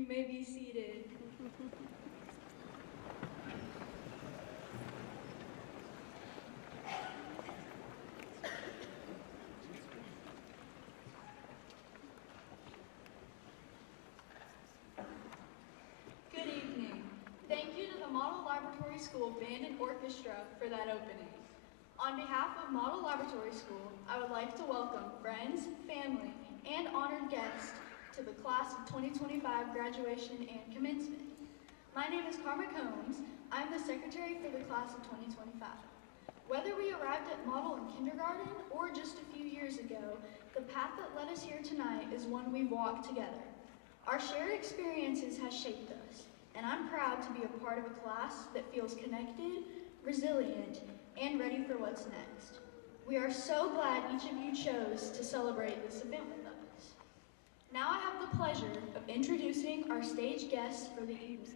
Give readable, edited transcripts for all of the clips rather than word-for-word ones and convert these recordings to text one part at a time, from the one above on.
You may be seated. Good evening. Thank you to the Model Laboratory School Band and Orchestra for that opening. On behalf of Model Laboratory School, I would like to welcome friends, family, and honored guests to the class of 2025 graduation and commencement. My name is Karma Combs. I'm the secretary for the class of 2025. Whether we arrived at Model in kindergarten or just a few years ago, the path that led us here tonight is one we've walked together. Our shared experiences has shaped us, and I'm proud to be a part of a class that feels connected, resilient, and ready for what's next. We are so glad each of you chose to celebrate this event with us. Now I have the pleasure of introducing our stage guests for the evening.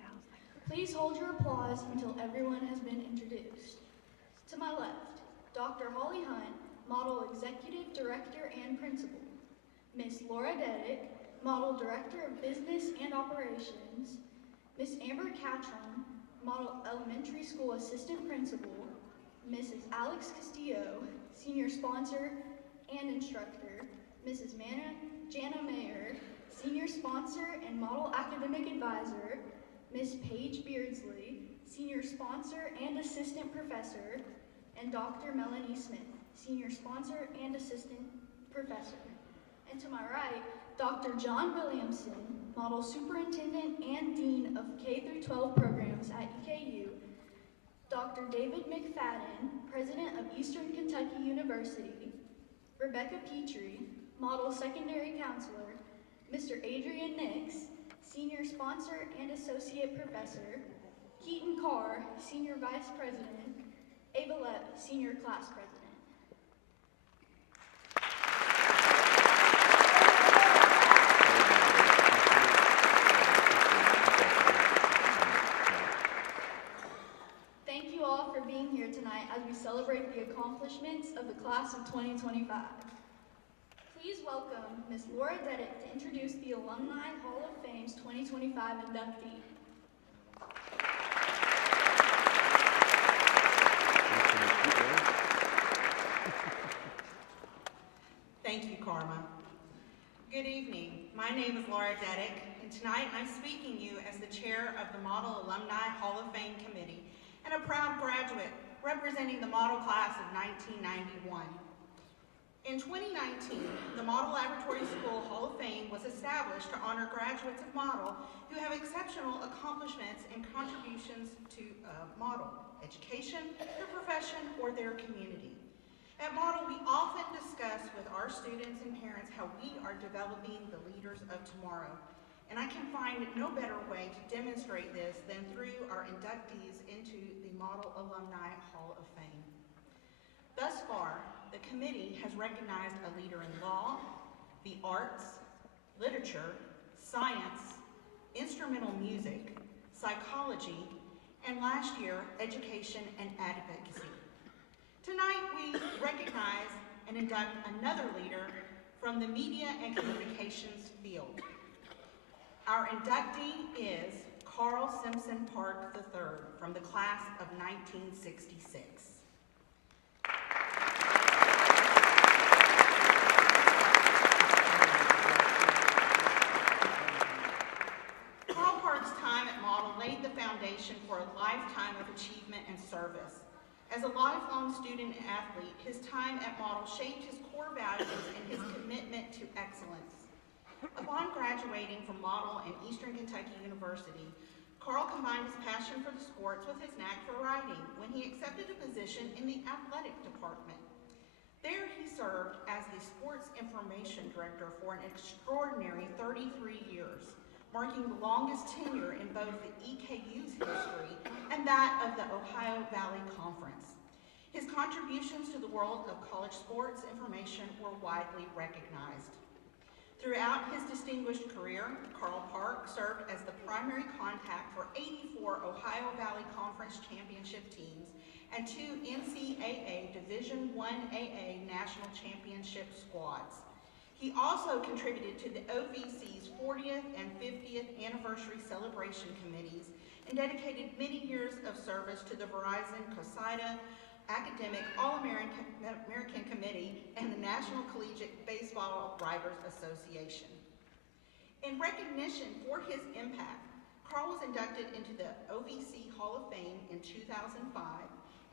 Please hold your applause until everyone has been introduced. To my left, Dr. Holly Hunt, Model Executive Director and Principal. Miss Laura Dedick, Model Director of Business and Operations. Miss Amber Catron, Model Elementary School Assistant Principal. Mrs. Alex Castillo, Senior Sponsor and Instructor. Mrs. Jana Mayer, Senior Sponsor and Model Academic Advisor. Miss Paige Beardsley, Senior Sponsor and Assistant Professor. And Dr. Melanie Smith, Senior Sponsor and Assistant Professor. And to my right, Dr. John Williamson, Model Superintendent and Dean of K-12 Programs at EKU. Dr. David McFadden, President of Eastern Kentucky University. Rebecca Petrie, Model Secondary Counselor. Mr. Adrian Nix, Senior Sponsor and Associate Professor. Keaton Carr, Senior Vice President. Ava Lepp, Senior Class President. Thank you all for being here tonight as we celebrate the accomplishments of the class of 2025. Please welcome Ms. Laura Dedick to introduce the Alumni Hall of Fame's 2025 inductee. Thank you, Karma. Good evening. My name is Laura Dedick, and tonight I'm speaking to you as the chair of the Model Alumni Hall of Fame Committee and a proud graduate representing the Model class of 1991. In 2019, the Model Laboratory School Hall of Fame was established to honor graduates of Model who have exceptional accomplishments and contributions to Model education, their profession, or their community. At Model, we often discuss with our students and parents how we are developing the leaders of tomorrow. And I can find no better way to demonstrate this than through our inductees into the Model Alumni Hall of Fame. Thus far, the committee has recognized a leader in law, the arts, literature, science, instrumental music, psychology, and last year, education and advocacy. Tonight, we recognize and induct another leader from the media and communications field. Our inductee is Carl Simpson Park III from the class of 1966. Carl Park's time at Model laid the foundation for a lifetime of achievement and service. As a lifelong student and athlete, his time at Model shaped his core values and his commitment to excellence. Upon graduating from Model and Eastern Kentucky University, Carl combined his passion for the sports with his knack for writing when he accepted a position in the athletic department. There he served as the sports information director for an extraordinary 33 years, marking the longest tenure in both the EKU's history and that of the Ohio Valley Conference. His contributions to the world of college sports information were widely recognized. Throughout his distinguished career, Carl Park served as the primary contact for 84 Ohio Valley Conference championship teams and 2 NCAA Division I AA national championship squads. He also contributed to the OVC's 40th and 50th anniversary celebration committees and dedicated many years of service to the Verizon COSIDA Academic All-American Committee and the National Collegiate Baseball Writers Association. In recognition for his impact, Carl was inducted into the OVC Hall of Fame in 2005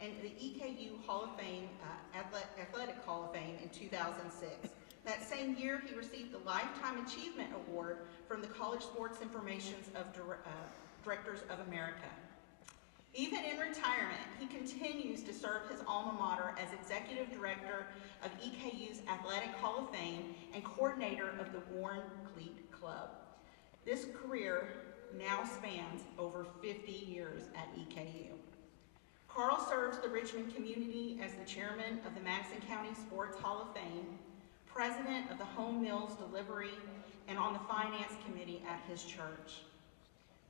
and the EKU Hall of Fame, Athletic Hall of Fame in 2006. That same year, he received the Lifetime Achievement Award from the College Sports Information of Directors of America. Even in retirement, he continues to serve his alma mater as Executive Director of EKU's Athletic Hall of Fame and coordinator of the Warren Cleat Club. This career now spans over 50 years at EKU. Carl serves the Richmond community as the chairman of the Madison County Sports Hall of Fame, president of the Home Meals Delivery, and on the finance committee at his church.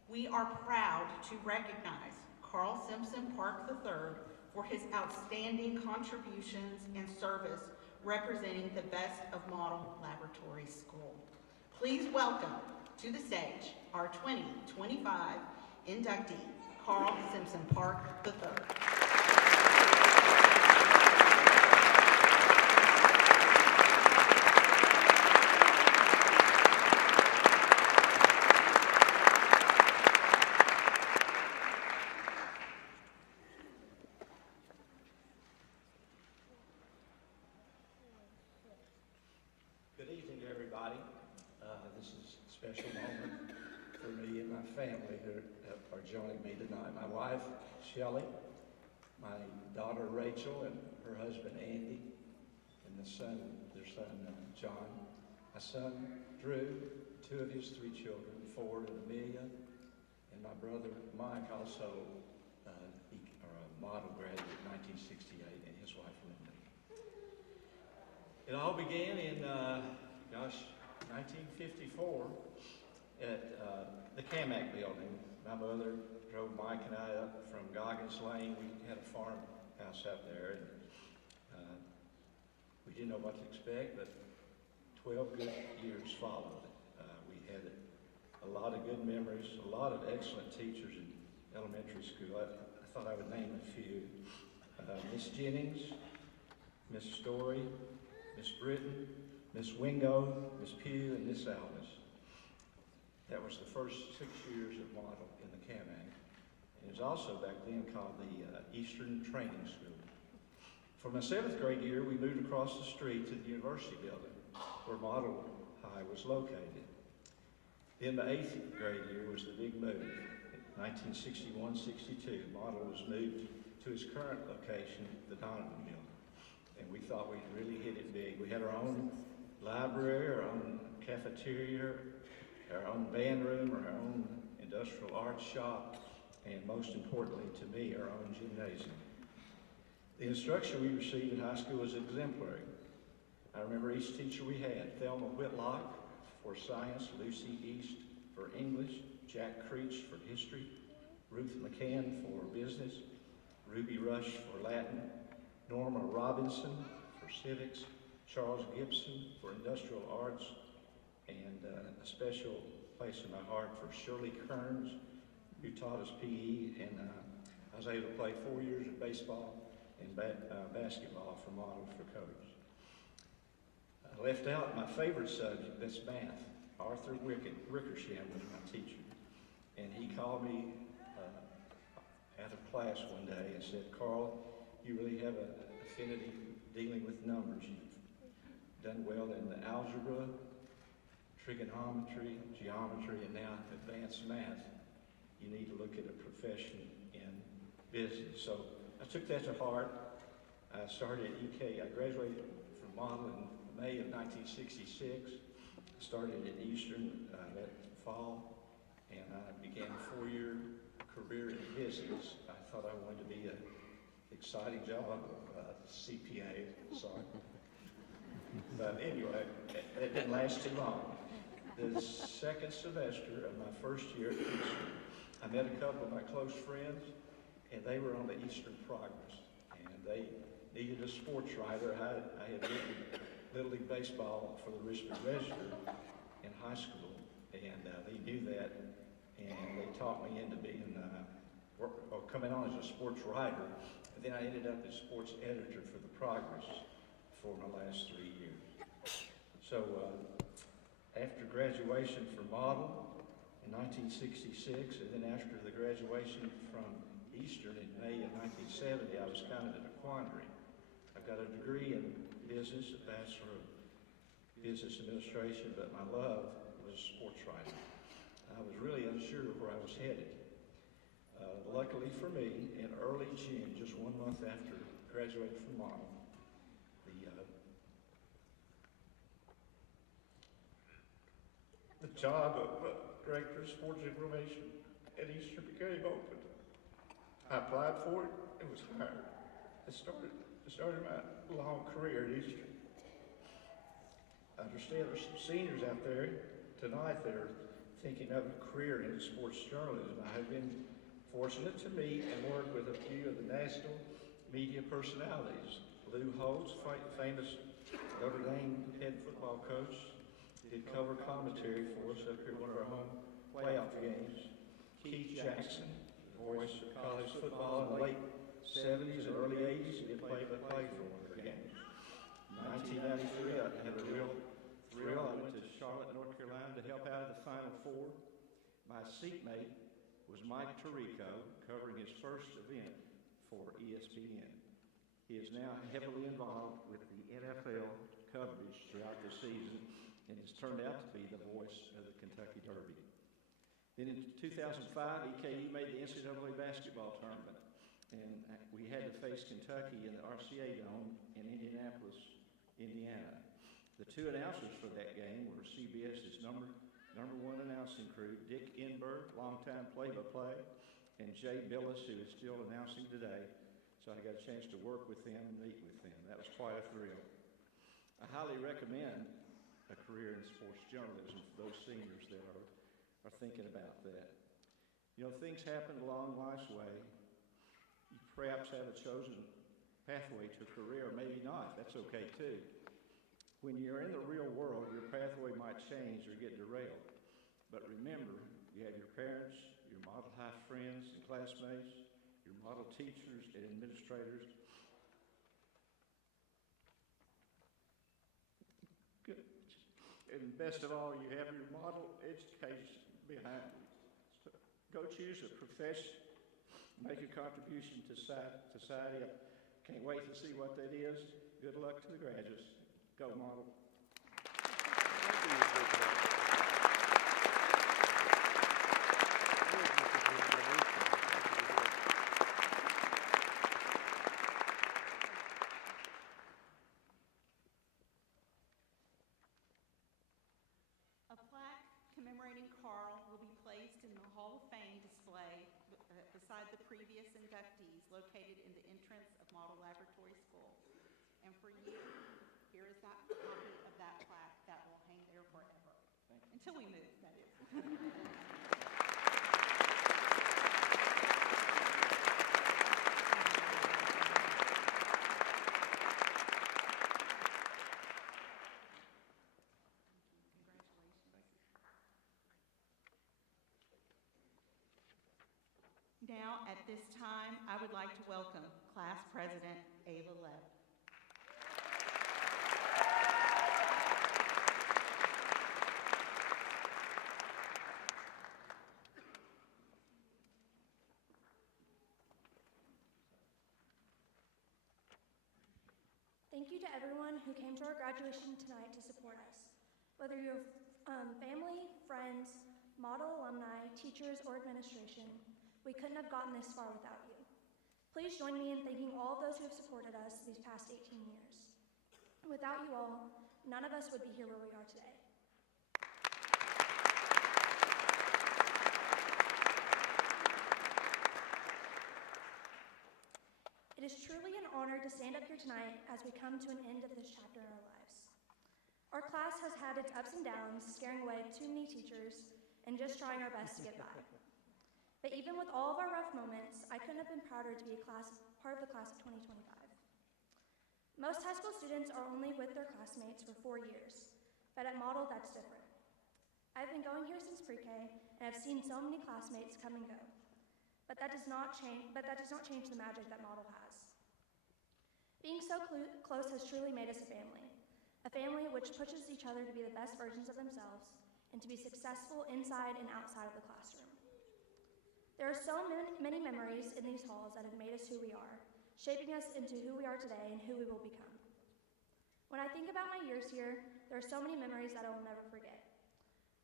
We are proud to recognize Carl Simpson Park III for his outstanding contributions and service representing the best of Model Laboratory School. Please welcome to the stage our 2025 inductee, Carl Simpson Park III. Good evening to everybody. This is a special moment for me and my family who are joining me tonight. My wife, Shelley, my daughter, Rachel, and her husband, Andy, and their son, John, my son, Drew, two of his three children, Ford and Amelia, and my brother, Mike, also a model graduate in 1968, and his wife, Linda. It all began in, 1954 at the CAMAC building. My mother drove Mike and I up from Goggins Lane. We had a farmhouse out there, and we didn't know what to expect, but 12 good years followed. We had a lot of good memories, a lot of excellent teachers in elementary school. I thought I would name a few. Miss Jennings, Miss Story, Miss Britton, Miss Wingo, Miss Pugh, and Miss Alvis. That was the first 6 years of Model in the CAMAC. It was also back then called the Eastern Training School. For my 7th grade year, we moved across the street to the university building where Model High was located. Then my 8th grade year was the big move. In 1961-62, Model was moved to its current location, the Donovan building. And we thought we'd really hit it big. We had our own library, our own cafeteria, our own band room, our own industrial arts shop, and most importantly to me, our own gymnasium. The instruction we received in high school was exemplary. I remember each teacher we had: Thelma Whitlock for science, Lucy East for English, Jack Creech for history, Ruth McCann for business, Ruby Rush for Latin, Norma Robinson for civics, Charles Gibson for industrial arts, and a special place in my heart for Shirley Kearns, who taught us PE, and I was able to play 4 years of baseball and basketball for Model for coach. I left out my favorite subject, that's math. Arthur Wickersham was my teacher, and he called me out of class one day and said, "Carl, you really have an affinity dealing with numbers. You've done well in the algebra, trigonometry, geometry, and now advanced math. You need to look at a profession in business." So I took that to heart. I started at EK. I graduated from Model in May of 1966. Started at Eastern that fall, and I began a 4-year career in business. I thought I wanted to be an exciting job, CPA, sorry. But anyway, it didn't last too long. The second semester of my first year at Eastern, I met a couple of my close friends, and they were on the Eastern Progress, and they needed a sports writer. I had written Little League baseball for the Richmond Register in high school, and they knew that, and they taught me into being, coming on as a sports writer, and then I ended up as sports editor for the Progress for my last 3 years. So after graduation from Model in 1966, and then after the graduation from Eastern in May of 1970, I was kind of in a quandary. I got a degree in business, a Bachelor of Business Administration, but my love was sports writing. I was really unsure of where I was headed. Luckily for me, in early June, just 1 month after graduating from Model, the job of Director of Sports Information at Eastern became open. I applied for it and was hired. I started my long career at Eastern. I understand there's some seniors out there tonight that are thinking of a career in sports journalism. I have been fortunate to meet and work with a few of the national media personalities. Lou Holtz, famous Notre Dame head football coach, did cover commentary for us up here at one of our home playoff games. Keith Jackson, voice of college football in the late 70s and early 80s, he did play-by-play for one of our games. In 1993, I had a real thrill. I went to Charlotte, North Carolina to help out at the Final Four. My seatmate was Mike Tirico, covering his first event for ESPN. He is now heavily involved with the NFL coverage throughout the season and has turned out to be the voice of the Kentucky Derby. Then in 2005, EKU made the NCAA basketball tournament, and we had to face Kentucky in the RCA Dome in Indianapolis, Indiana. The two announcers for that game were CBS's number one announcing crew, Dick Enberg, longtime play-by-play, and Jay Billis, who is still announcing today. So I got a chance to work with them and meet with them. That was quite a thrill. I highly recommend a career in sports journalism for those seniors that are thinking about that. You know, things happen along life's way. You perhaps have a chosen pathway to a career, or maybe not. That's okay too. When you're in the real world, your pathway might change or get derailed. But remember, you have your parents, your model high friends and classmates, your model teachers and administrators. Good. And best of all, you have your model education behind you. So go choose a profession, make a contribution to society. I can't wait to see what that is. Good luck to the graduates. Go Model. A plaque commemorating Carl will be placed in the Hall of Fame display beside the previous inductees located in the entrance of Model Laboratory School. And for you, here is that copy of that plaque that will hang there forever. Until we move, that is. Now, at this time, I would like to welcome Class President Ava Lev. Thank you to everyone who came to our graduation tonight to support us. Whether you're family, friends, model alumni, teachers, or administration, we couldn't have gotten this far without you. Please join me in thanking all of those who have supported us these past 18 years. Without you all, none of us would be here where we are today. It is truly an honor to stand up here tonight as we come to an end of this chapter in our lives. Our class has had its ups and downs, scaring away too many teachers, and just trying our best to get by. But even with all of our rough moments, I couldn't have been prouder to be part of the class of 2025. Most high school students are only with their classmates for 4 years, but at Model, that's different. I've been going here since pre-K, and I've seen so many classmates come and go. But that does not change the magic that Model has. Being so close has truly made us a family which pushes each other to be the best versions of themselves and to be successful inside and outside of the classroom. There are so many memories in these halls that have made us who we are, shaping us into who we are today and who we will become. When I think about my years here, there are so many memories that I will never forget.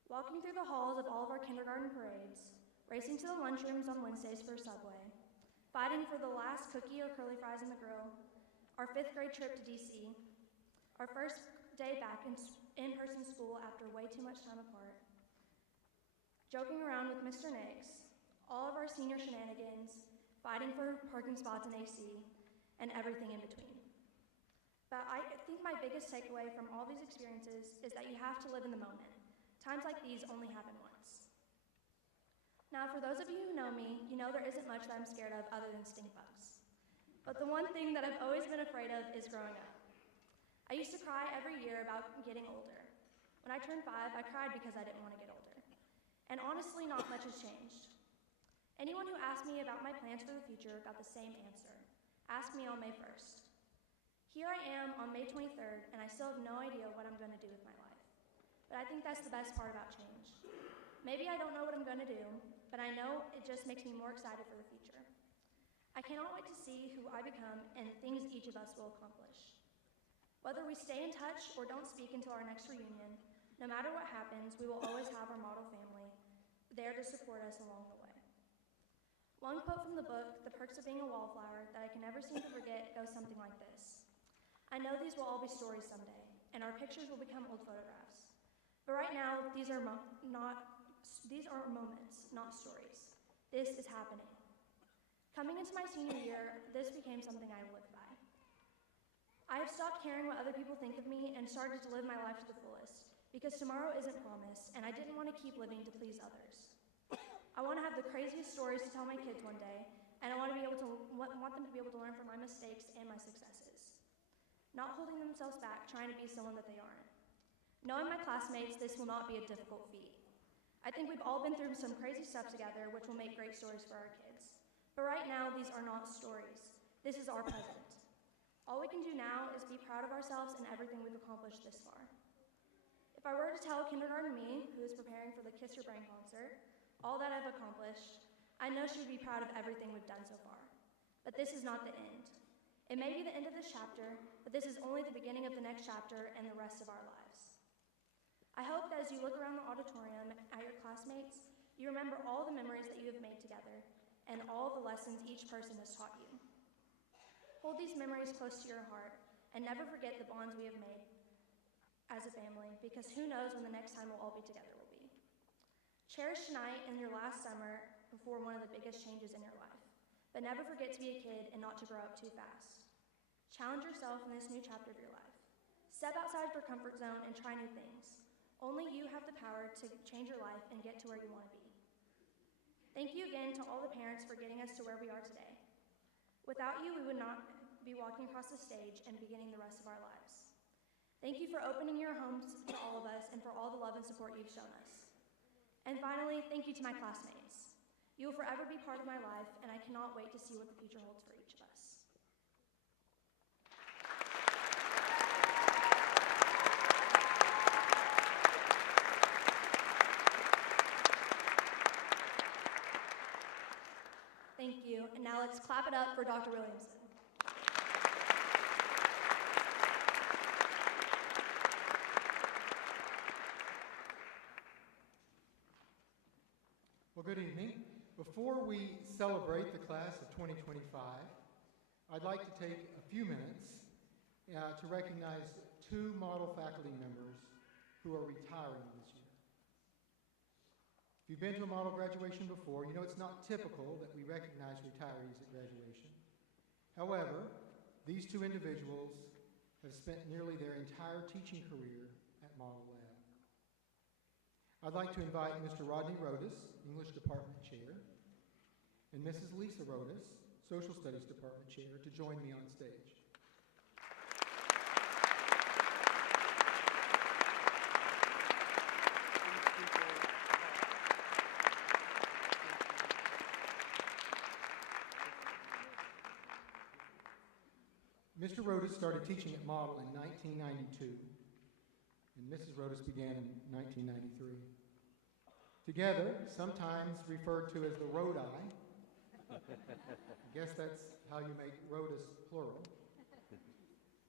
Walking through the halls of all of our kindergarten parades, racing to the lunchrooms on Wednesdays for Subway, fighting for the last cookie or curly fries in the grill, our 5th grade trip to DC, our first day back in in-person school after way too much time apart, joking around with Mr. Nix, all of our senior shenanigans, fighting for parking spots in AC, and everything in between. But I think my biggest takeaway from all these experiences is that you have to live in the moment. Times like these only happen once. Now, for those of you who know me, you know there isn't much that I'm scared of other than stink bugs. But the one thing that I've always been afraid of is growing up. I used to cry every year about getting older. When I turned 5, I cried because I didn't want to get older. And honestly, not much has changed. Anyone who asked me about my plans for the future got the same answer. Ask me on May 1st. Here I am on May 23rd, and I still have no idea what I'm going to do with my life. But I think that's the best part about change. Maybe I don't know what I'm going to do, but I know it just makes me more excited for the future. I cannot wait to see who I become and things each of us will accomplish. Whether we stay in touch or don't speak until our next reunion, no matter what happens, we will always have our model family there to support us along the way. One quote from the book, The Perks of Being a Wallflower, that I can never seem to forget goes something like this. I know these will all be stories someday, and our pictures will become old photographs. But right now, these are moments, not stories. This is happening. Coming into my senior year, this became something I lived by. I have stopped caring what other people think of me and started to live my life to the fullest, because tomorrow isn't promised, and I didn't want to keep living to please others. I want to have the craziest stories to tell my kids one day, and I want them to be able to learn from my mistakes and my successes. Not holding themselves back, trying to be someone that they aren't. Knowing my classmates, this will not be a difficult feat. I think we've all been through some crazy stuff together, which will make great stories for our kids. But right now, these are not stories. This is our present. All we can do now is be proud of ourselves and everything we've accomplished this far. If I were to tell kindergarten me, who is preparing for the Kiss Your Brain concert, all that I've accomplished, I know she would be proud of everything we've done so far. But this is not the end. It may be the end of this chapter, but this is only the beginning of the next chapter and the rest of our lives. I hope that as you look around the auditorium at your classmates, you remember all the memories that you have made together and all the lessons each person has taught you. Hold these memories close to your heart and never forget the bonds we have made as a family, because who knows when the next time we'll all be together will be. Cherish tonight and your last summer before one of the biggest changes in your life, but never forget to be a kid and not to grow up too fast. Challenge yourself in this new chapter of your life. Step outside your comfort zone and try new things. Only you have the power to change your life and get to where you want to be. Thank you again to all the parents for getting us to where we are today. Without you, we would not be walking across the stage and beginning the rest of our lives. Thank you for opening your homes to all of us and for all the love and support you've shown us. And finally, thank you to my classmates. You will forever be part of my life, and I cannot wait to see what the future holds for each of us. Thank you, and now let's clap it up for Dr. Williamson. Well, good evening. Before we celebrate the class of 2025, I'd like to take a few minutes to recognize 2 model faculty members who are retiring this year. If you've been to a model graduation before, you know it's not typical that we recognize retirees at graduation. However, these 2 individuals have spent nearly their entire teaching career at Model Lab. I'd like to invite Mr. Rodney Rodas, English Department Chair, and Mrs. Lisa Rodas, Social Studies Department Chair, to join me on stage. Mr. Rodas started teaching at Model in 1992, and Mrs. Rodas began in 1993. Together, sometimes referred to as the Rodi, I guess that's how you make Rodas plural.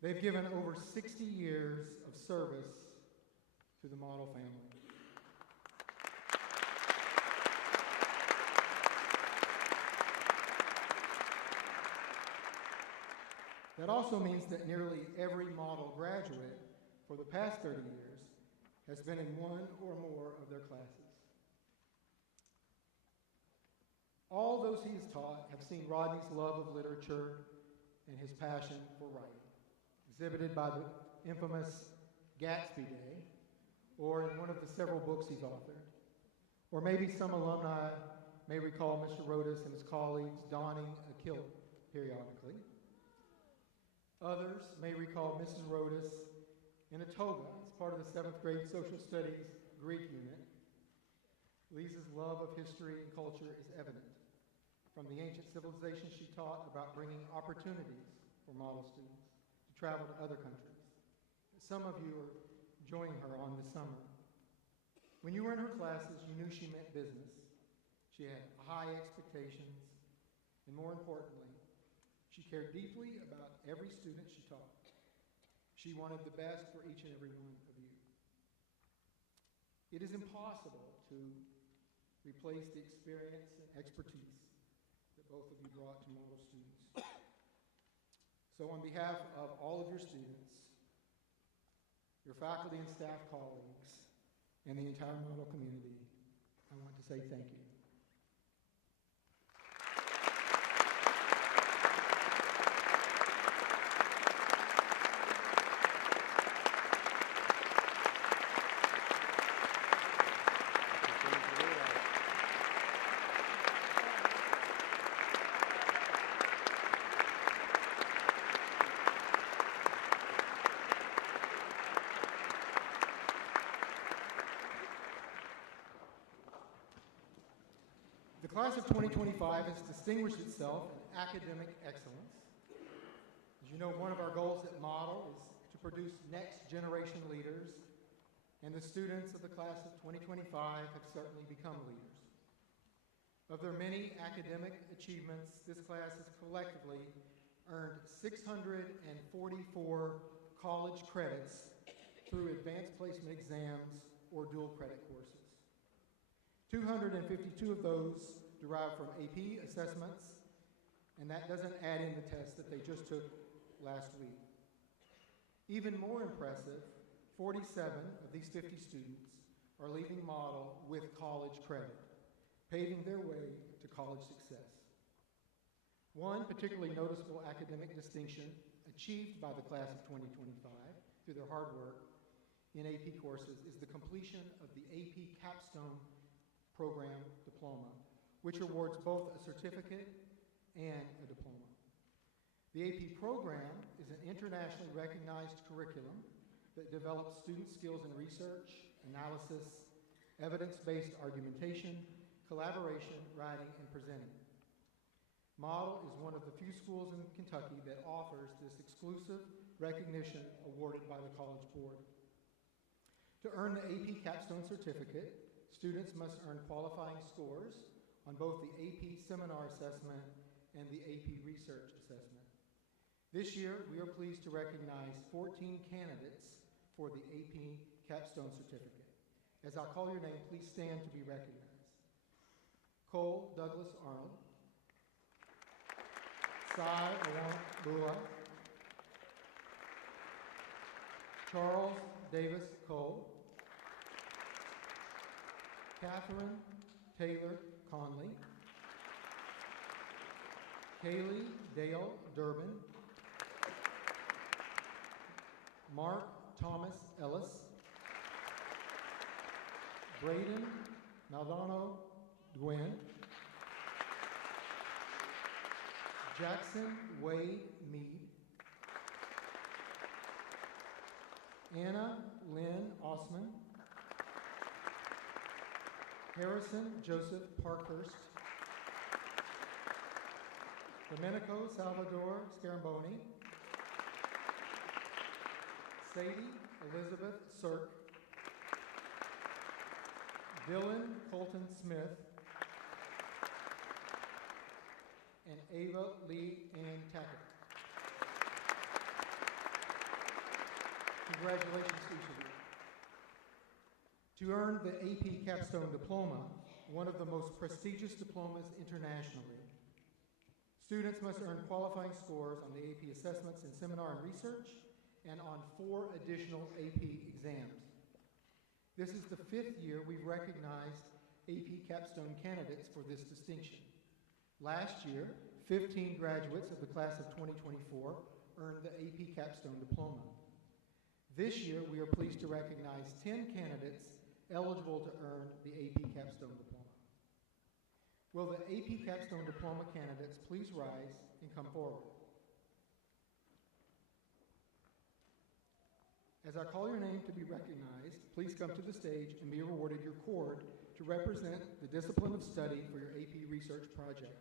They've given over 60 years of service to the Model family. That also means that nearly every Model graduate for the past 30 years has been in one or more of their classes. All those he has taught have seen Rodney's love of literature and his passion for writing, exhibited by the infamous Gatsby Day, or in one of the several books he's authored. Or maybe some alumni may recall Mr. Rodas and his colleagues donning a kilt periodically. Others may recall Mrs. Rodas in a toga as part of the 7th grade social studies Greek unit. Lisa's love of history and culture is evident from the ancient civilizations she taught about bringing opportunities for Model students to travel to other countries. Some of you are joining her on this summer. When you were in her classes, you knew she meant business. She had high expectations, and more importantly, she cared deeply about every student she taught. She wanted the best for each and every one of you. It is impossible to replace the experience and expertise that both of you brought to Model students. So on behalf of all of your students, your faculty and staff colleagues, and the entire Model community, I want to say thank you. The class of 2025 has distinguished itself in academic excellence. As you know, one of our goals at Model is to produce next generation leaders, and the students of the class of 2025 have certainly become leaders. Of their many academic achievements, this class has collectively earned 644 college credits through advanced placement exams or dual credit courses. 252 of those derived from AP assessments, and that doesn't add in the test that they just took last week. Even more impressive, 47 of these 50 students are leaving Model with college credit, paving their way to college success. One particularly noticeable academic distinction achieved by the class of 2025 through their hard work in AP courses is the completion of the AP Capstone Program diploma, which awards both a certificate and a diploma. The AP program is an internationally recognized curriculum that develops student skills in research, analysis, evidence-based argumentation, collaboration, writing, and presenting. Model is one of the few schools in Kentucky that offers this exclusive recognition awarded by the College Board. To earn the AP Capstone certificate, students must earn qualifying scores on both the AP Seminar Assessment and the AP Research Assessment. This year, we are pleased to recognize 14 candidates for the AP Capstone Certificate. As I'll call your name, please stand to be recognized. Cole Douglas Arnold, Sai Awant Bua, Charles Davis Cole, Catherine Taylor Conley, Kaylee Dale Durbin, Mark Thomas Ellis, Braden Maldonado Gwynn, Jackson Wade Mead, Anna Lynn Osman, Harrison Joseph Parkhurst, Domenico Salvador Scaramboni, Sadie Elizabeth Sirk, Dylan Colton Smith, and Ava Lee Ann Tackett. Congratulations to each of you. To earn the AP Capstone Diploma, one of the most prestigious diplomas internationally, students must earn qualifying scores on the AP assessments in seminar and research and on 4 additional AP exams. This is the 5th year we've recognized AP Capstone candidates for this distinction. Last year, 15 graduates of the class of 2024 earned the AP Capstone Diploma. This year, we are pleased to recognize 10 candidates eligible to earn the AP Capstone Diploma. Will the AP Capstone Diploma candidates please rise and come forward? As I call your name to be recognized, please come to the stage and be awarded your cord to represent the discipline of study for your AP research project.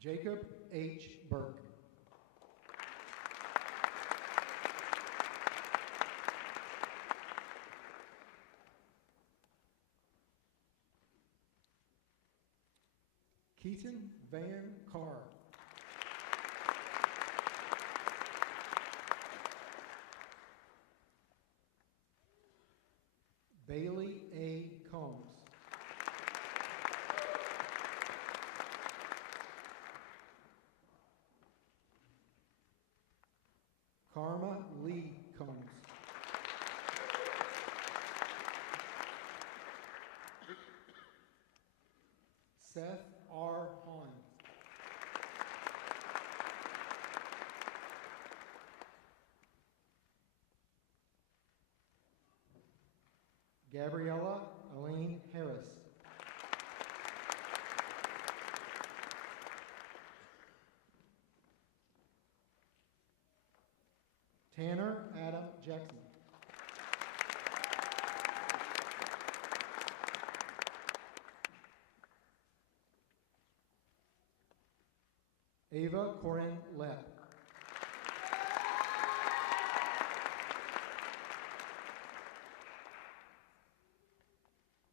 Jacob H. Burke. Keaton Van Carr. Bailey A. Combs. Karma Lee Combs. Seth R. Hahn. Gabriella Elaine Harris. Tanner Adam Jackson. Ava Corinne Lepp.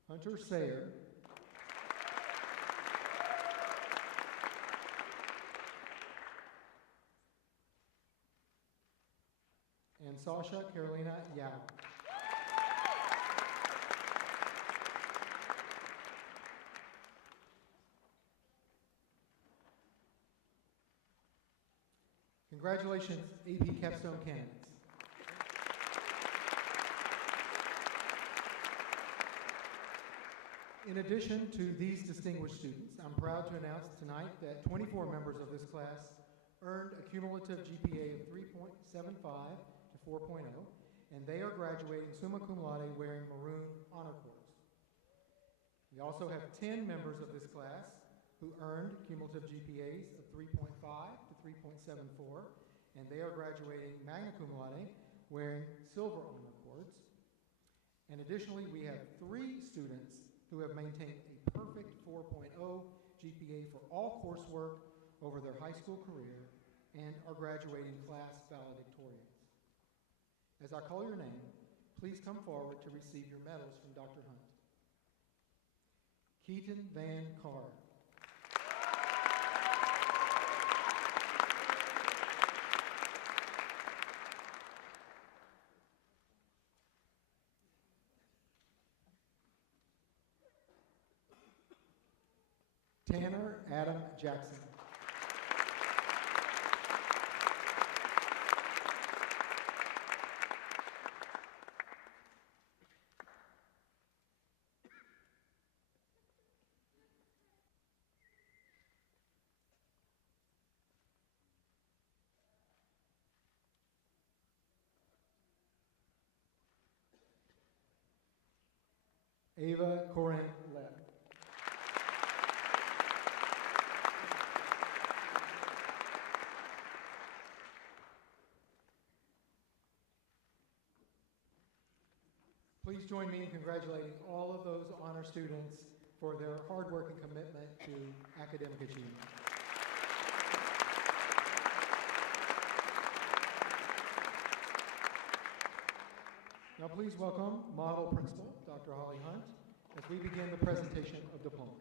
Hunter Sayer. And Sasha Carolina Yao. Congratulations, AP Capstone candidates. In addition to these distinguished students, I'm proud to announce tonight that 24 members of this class earned a cumulative GPA of 3.75 to 4.0, and they are graduating summa cum laude wearing maroon honor cords. We also have 10 members of this class who earned cumulative GPAs of 3.5 to 3.74, and they are graduating magna cum laude wearing silver honor cords. And additionally, we have 3 students who have maintained a perfect 4.0 GPA for all coursework over their high school career and are graduating class valedictorians. As I call your name, please come forward to receive your medals from Dr. Hunt. Keaton Van Carr. Tanner Adam Jackson. Ava Corinne Lepp. Please join me in congratulating all of those honor students for their hard work and commitment to academic achievement. Now please welcome Model Principal, Dr. Holly Hunt, as we begin the presentation of diplomas.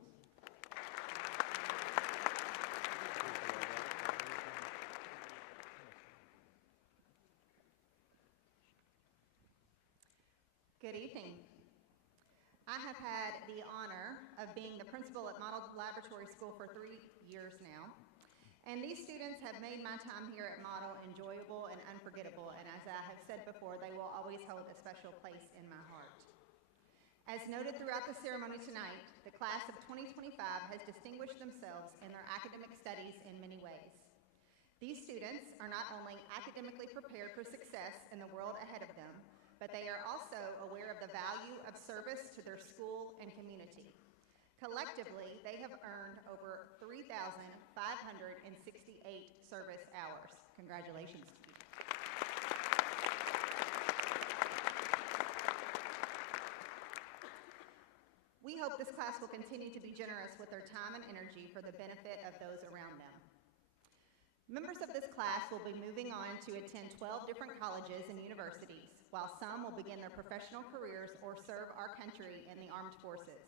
Good evening. I have had the honor of being the principal at Model Laboratory School for 3 years now. And these students have made my time here at Model enjoyable and unforgettable, and as I have said before, they will always hold a special place in my heart. As noted throughout the ceremony tonight, the class of 2025 has distinguished themselves in their academic studies in many ways. These students are not only academically prepared for success in the world ahead of them, but they are also aware of the value of service to their school and community. Collectively, they have earned over 3,568 service hours. Congratulations to you. We hope this class will continue to be generous with their time and energy for the benefit of those around them. Members of this class will be moving on to attend 12 different colleges and universities, while some will begin their professional careers or serve our country in the armed forces.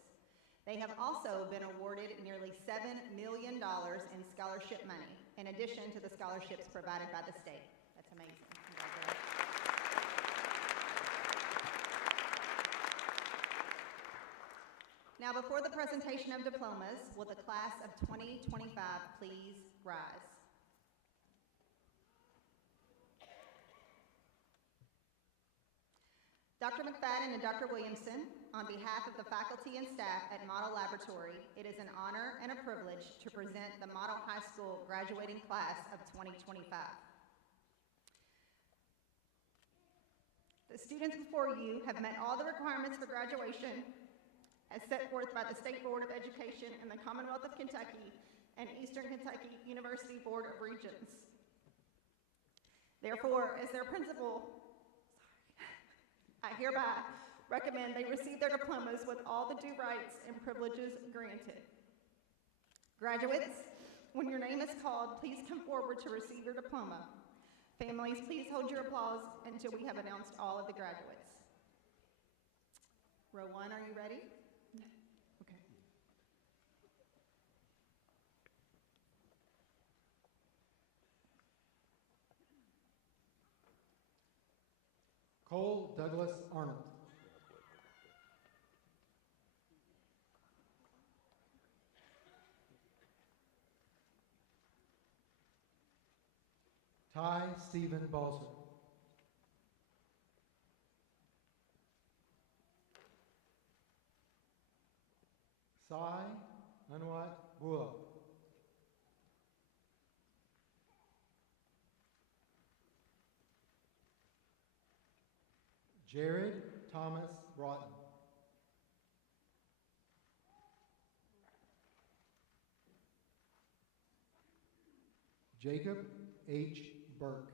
They have also been awarded nearly $7 million in scholarship money, in addition to the scholarships provided by the state. That's amazing. Congratulations. Now, before the presentation of diplomas, will the class of 2025 please rise? Dr. McFadden and Dr. Williamson, on behalf of the faculty and staff at Model Laboratory, it is an honor and a privilege to present the Model High School graduating class of 2025. The students before you have met all the requirements for graduation as set forth by the State Board of Education and the Commonwealth of Kentucky and Eastern Kentucky University Board of Regents. Therefore, as their principal, I hereby recommend they receive their diplomas with all the due rights and privileges granted. Graduates, when your name is called, please come forward to receive your diploma. Families, please hold your applause until we have announced all of the graduates. Row 1, are you ready? Okay. Cole Douglas Arnold. Ty Stephen Balser. Sai Anwat Bula. Jared Thomas Broughton. Jacob H. Burke.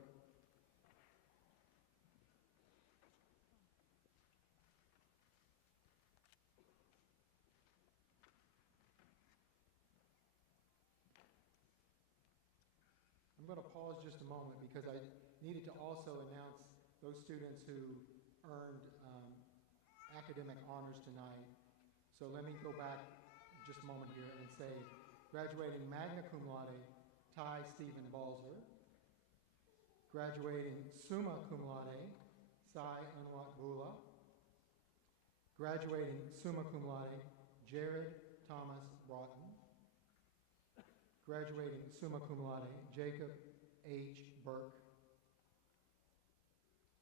I'm going to pause just a moment because I needed to also announce those students who earned academic honors tonight. So let me go back just a moment here and say, graduating magna cum laude, Ty Stephen Balser. Graduating summa cum laude, Sai Anwat Bula. Graduating summa cum laude, Jared Thomas Broughton. Graduating summa cum laude, Jacob H. Burke.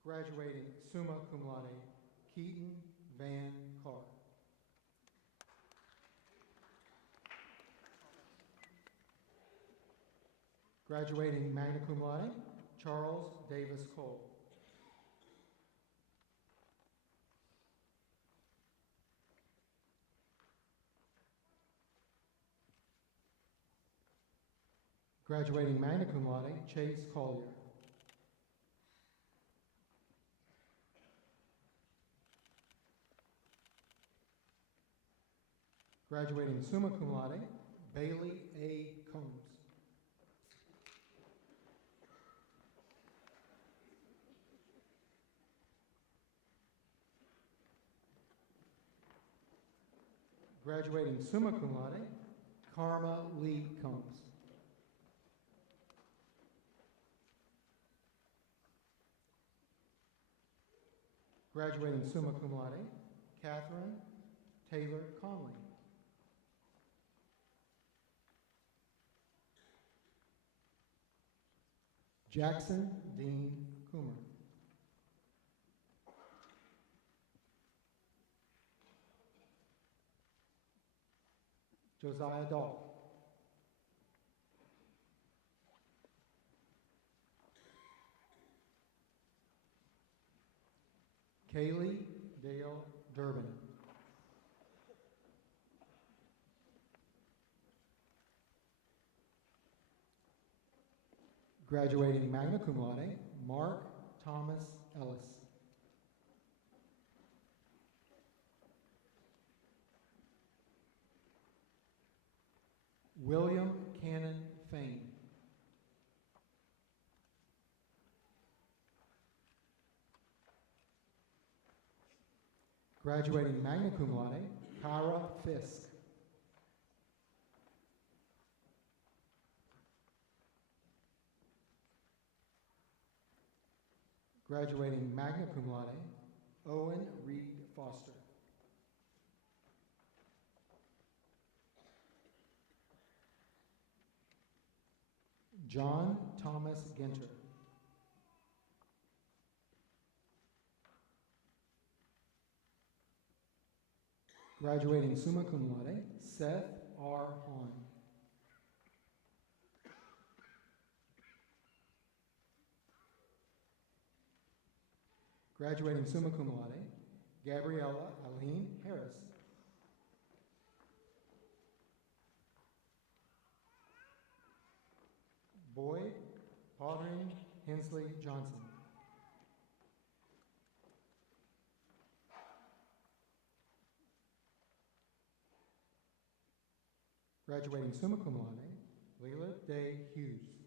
Graduating summa cum laude, Keaton Van Carr. Graduating magna cum laude, Charles Davis Cole. Graduating magna cum laude, Chase Collier. Graduating summa cum laude, Bailey A. Combs. Graduating summa cum laude, Karma Lee Combs. Graduating summa cum laude, Catherine Taylor Conley. Jackson Dean Coomer. Josiah Dahl. Kaylee Dale Durbin. Graduating magna cum laude, Mark Thomas Ellis. William Cannon Fain. Graduating magna cum laude, Kyra Fisk. Graduating magna cum laude, Owen Reed Foster. John Thomas Ginter. Graduating summa cum laude, Seth R. Hahn. Graduating summa cum laude, Gabriella Aline Harris. Boyd Podring Hensley Johnson. Graduating summa cum laude, Leila Day Hughes.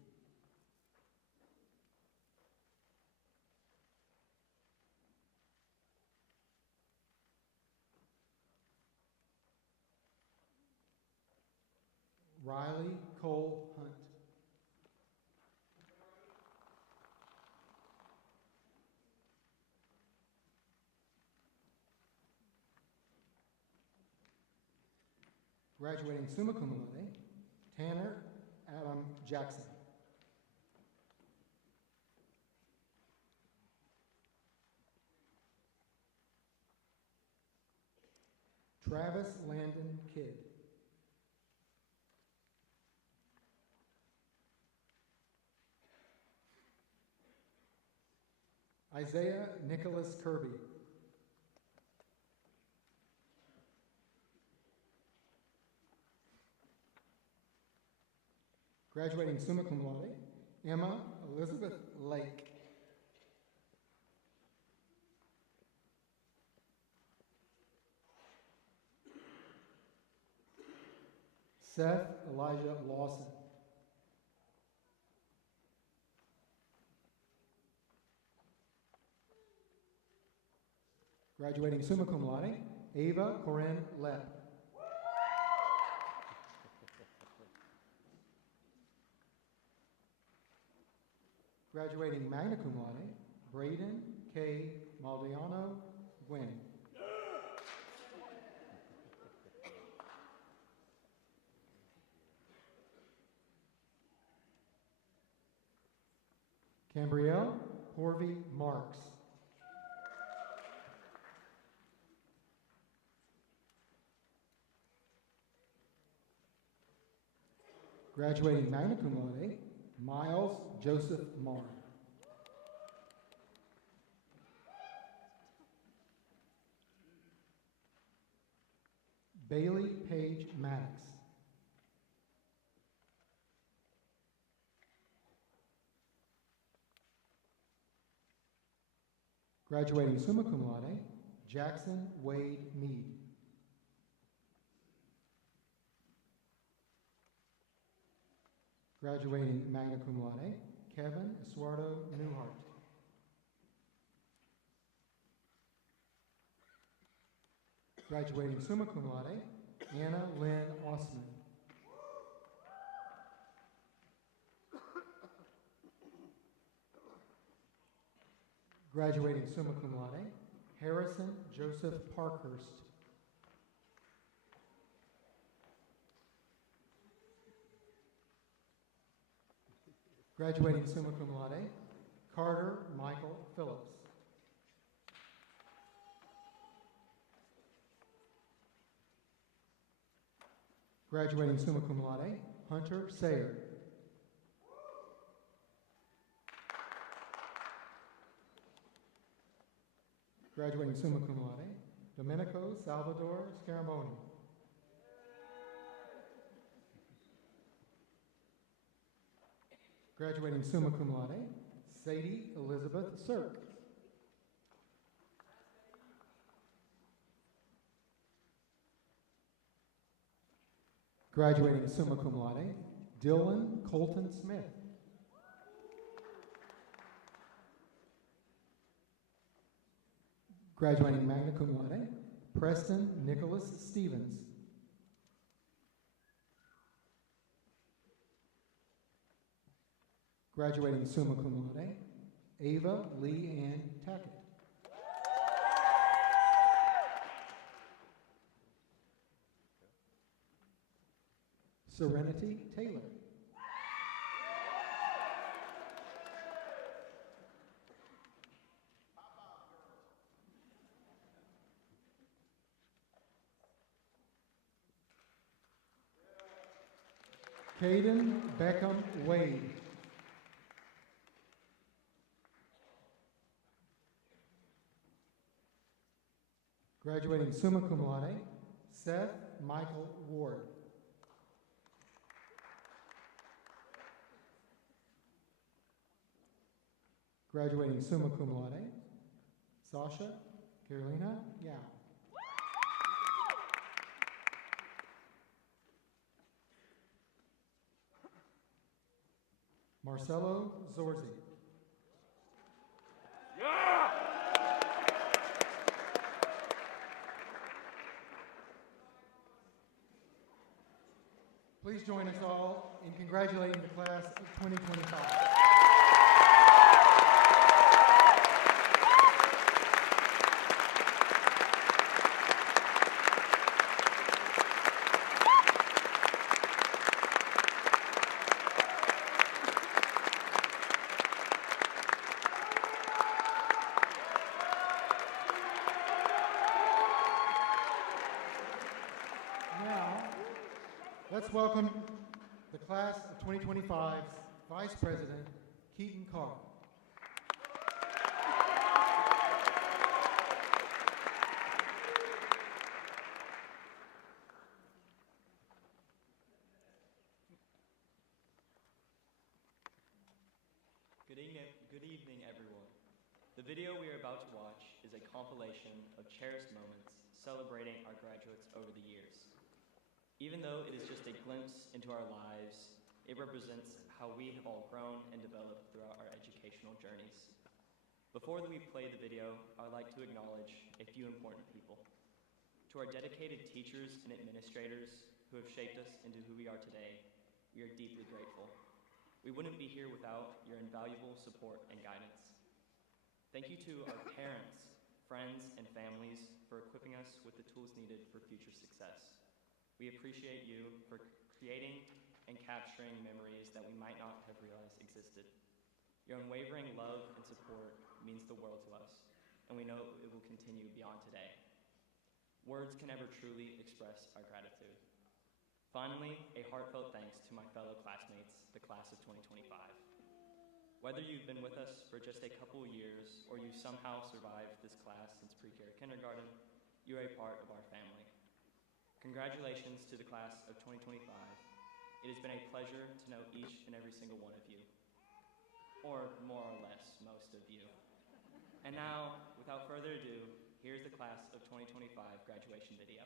Riley Cole Hunt. Graduating summa cum laude, Tanner Adam Jackson. Travis Landon Kidd. Isaiah Nicholas Kirby. Graduating summa cum laude, Emma Elizabeth Lake. Seth Elijah Lawson. Graduating summa cum laude, Ava Corinne Lepp. Graduating magna cum laude, Braden K. Maldiano Gwynn. Cambrielle Horvey Marks. Graduating magna cum laude, Miles Joseph Marr. Bailey Paige Maddox. Graduating summa cum laude, Jackson Wade Mead. Graduating magna cum laude, Kevin Esuardo Newhart. Graduating summa cum laude, Anna Lynn Osman. Graduating summa cum laude, Harrison Joseph Parkhurst. Graduating summa cum laude, Carter Michael Phillips. Graduating summa cum laude, Hunter Sayer. Graduating summa cum laude, Domenico Salvador Scaramboni. Graduating summa cum laude, Sadie Elizabeth Sirk. Graduating summa cum laude, Dylan Colton Smith. Graduating magna cum laude, Preston Nicholas Stevens. Graduating summa cum laude, Ava Lee Ann Tackett. Serenity Taylor. Caden Beckham Wade. Graduating summa cum laude, Seth Michael Ward. Graduating summa cum laude, Sasha Carolina Yao. Marcelo Zorzi. Please join us all in congratulating the class of 2025. Let's welcome the class of 2025's Vice President, Keaton Carr. Good evening, everyone. The video we are about to watch is a compilation of cherished moments celebrating our graduates over the years. Even though it is just a glimpse into our lives, it represents how we have all grown and developed throughout our educational journeys. Before we play the video, I would like to acknowledge a few important people. To our dedicated teachers and administrators who have shaped us into who we are today, we are deeply grateful. We wouldn't be here without your invaluable support and guidance. Thank you to our parents, friends, and families for equipping us with the tools needed for future success. We appreciate you for creating and capturing memories that we might not have realized existed. Your unwavering love and support means the world to us, and we know it will continue beyond today. Words can never truly express our gratitude. Finally, a heartfelt thanks to my fellow classmates, the class of 2025. Whether you've been with us for just a couple years or you somehow survived this class since pre-K or kindergarten, you are a part of our family. Congratulations to the class of 2025. It has been a pleasure to know each and every single one of you, or more or less, most of you. And now, without further ado, here's the class of 2025 graduation video.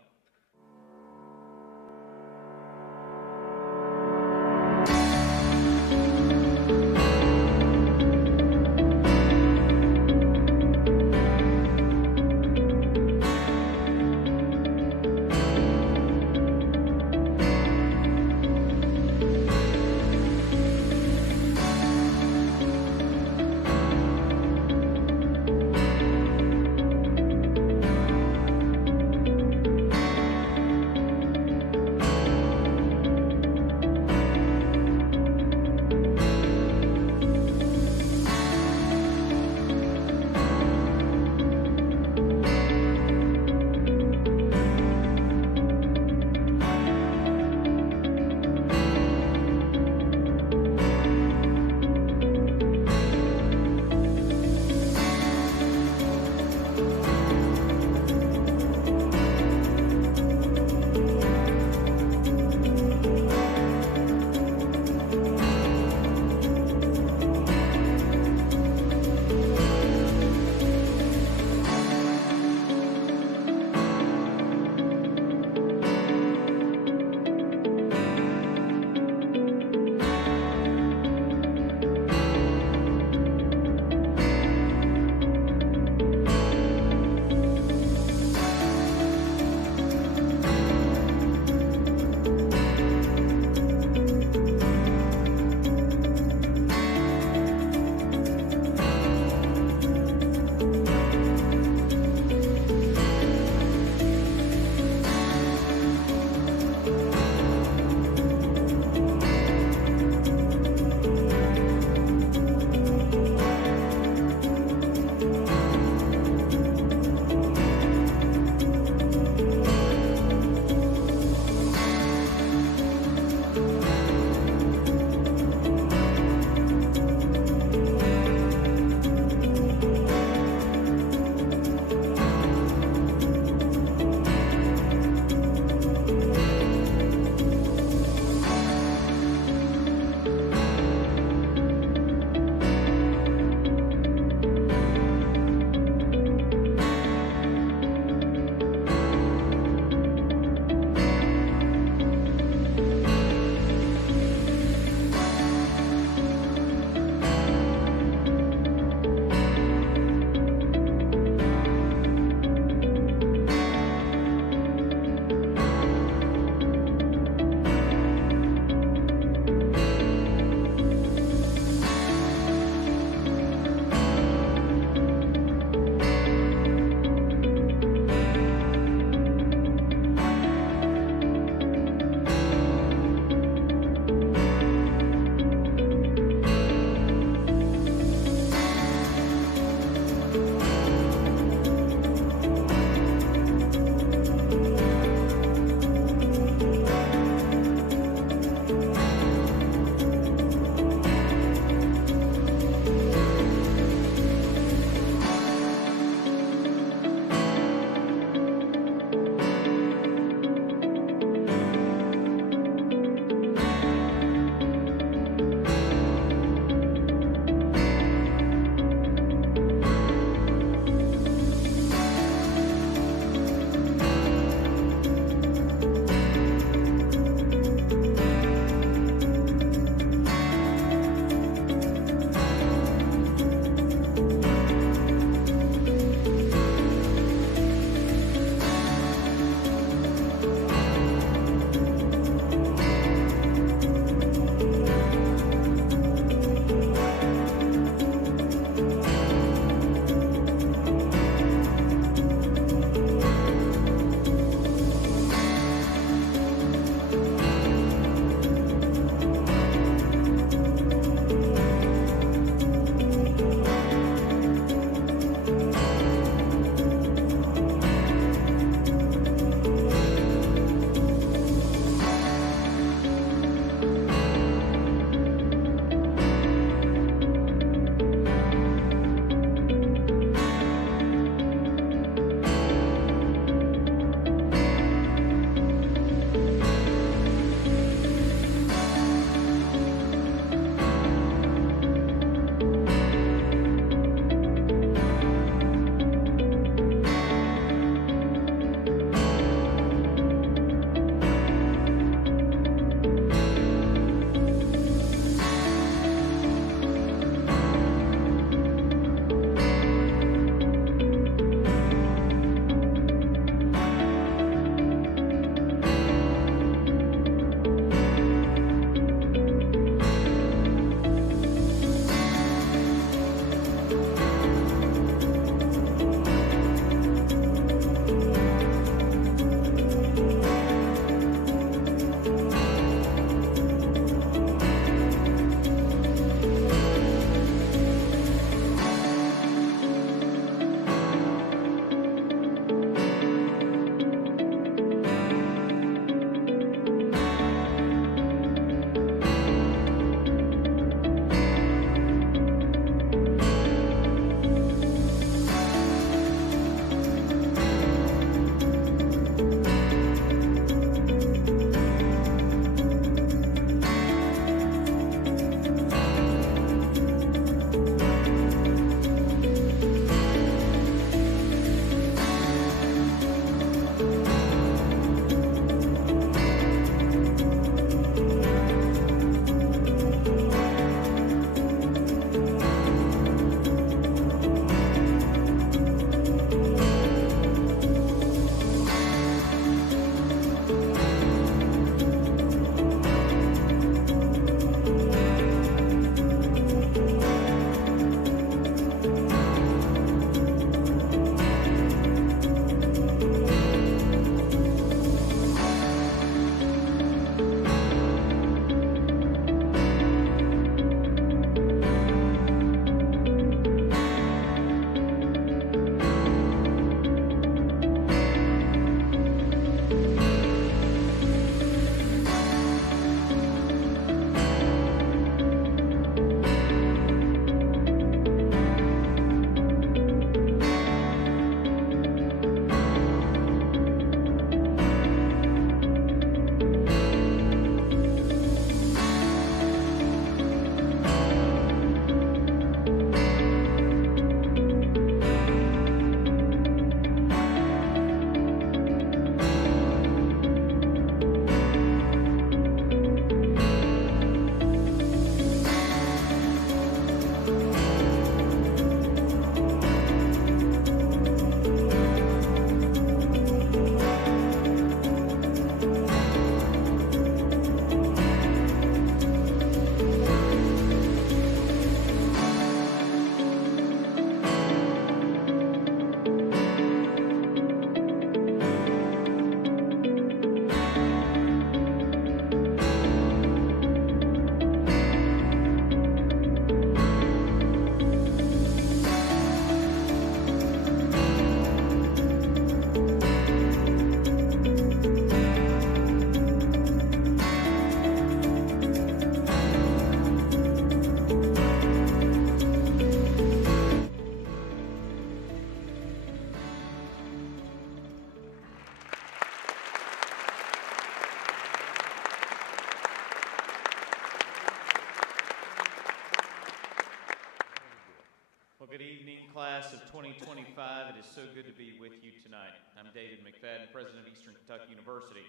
Good evening, class of 2025. It is so good to be with you tonight. I'm David McFadden, president of Eastern Kentucky University.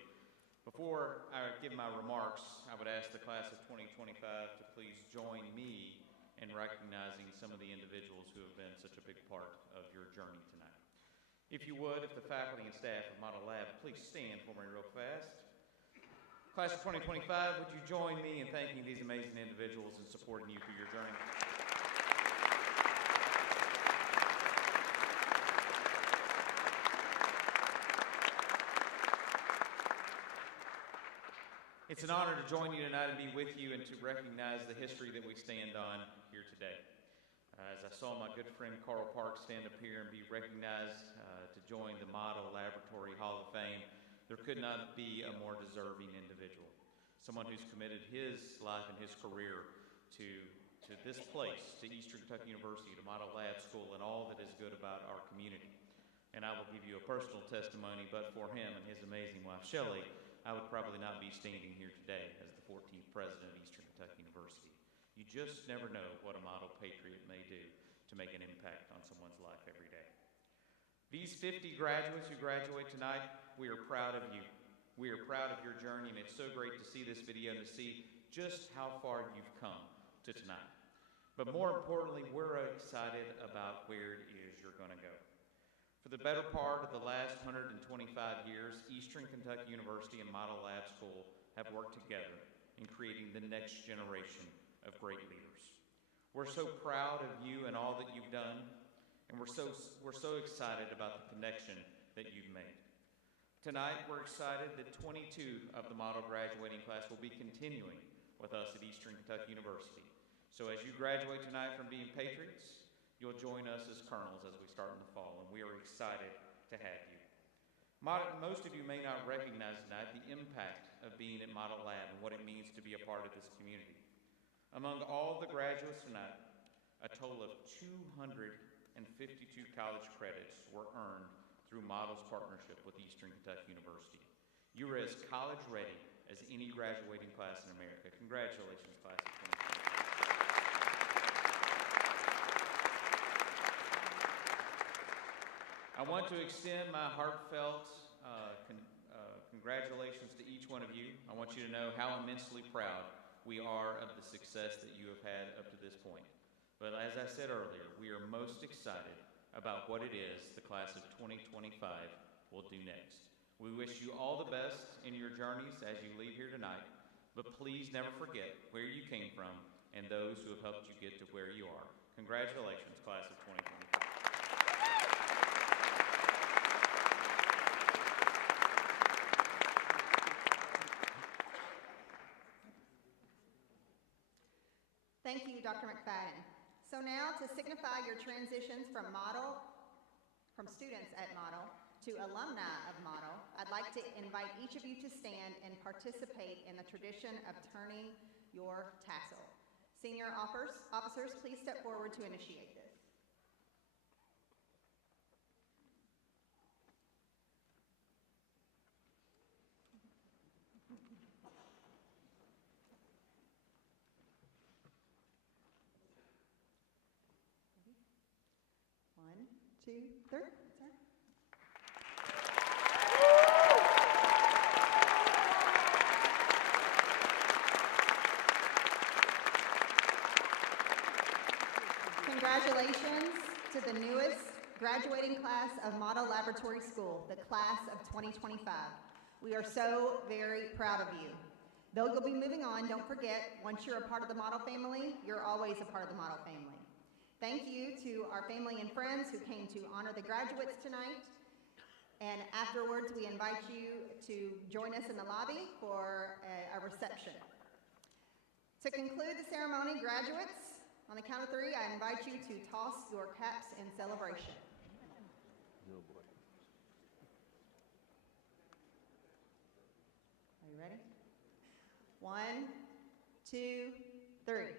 Before I give my remarks, I would ask the class of 2025 to please join me in recognizing some of the individuals who have been such a big part of your journey tonight. If you would, if the faculty and staff of Model Lab, please stand for me real fast. Class of 2025, would you join me in thanking these amazing individuals and supporting you through your journey? It's an honor to join you tonight and be with you and to recognize the history that we stand on here today. As I saw my good friend Carl Park stand up here and be recognized to join the Model Laboratory Hall of Fame, there could not be a more deserving individual. Someone who's committed his life and his career to this place, to Eastern Kentucky University, to Model Lab School, and all that is good about our community. And I will give you a personal testimony, but for him and his amazing wife, Shelley, I would probably not be standing here today as the 14th president of Eastern Kentucky University. You just never know what a model patriot may do to make an impact on someone's life every day. These 50 graduates who graduate tonight, we are proud of you. We are proud of your journey, and it's so great to see this video and to see just how far you've come to tonight. But more importantly, we're excited about where it is you're going to go. For the better part of the last 125 years, Eastern Kentucky University and Model Lab School have worked together in creating the next generation of great leaders. We're so proud of you and all that you've done, and we're so excited about the connection that you've made. Tonight, we're excited that 22 of the model graduating class will be continuing with us at Eastern Kentucky University. So as you graduate tonight from being patriots, you'll join us as colonels as we start in the fall, and we are excited to have you. Most of you may not recognize tonight the impact of being at Model Lab and what it means to be a part of this community. Among all the graduates tonight, a total of 252 college credits were earned through Model's partnership with Eastern Kentucky University. You are as college ready as any graduating class in America. Congratulations, class of 2025. I want to extend my heartfelt congratulations to each one of you. I want you to know how immensely proud we are of the success that you have had up to this point. But as I said earlier, we are most excited about what it is the class of 2025 will do next. We wish you all the best in your journeys as you leave here tonight, but please never forget where you came from and those who have helped you get to where you are. Congratulations, class of 2025. Thank you, Dr. McFadden. So now, to signify your transitions from students at Model to alumni of Model, I'd like to invite each of you to stand and participate in the tradition of turning your tassel. Senior officers, please step forward to initiate this. One, two, three. Sir. Congratulations to the newest graduating class of Model Laboratory School, the class of 2025. We are so very proud of you. Though you'll be moving on, don't forget, once you're a part of the Model family, you're always a part of the Model family. Thank you to our family and friends who came to honor the graduates tonight. And afterwards, we invite you to join us in the lobby for a reception. To conclude the ceremony, graduates, on the count of three, I invite you to toss your caps in celebration. Oh boy. Are you ready? One, two, three.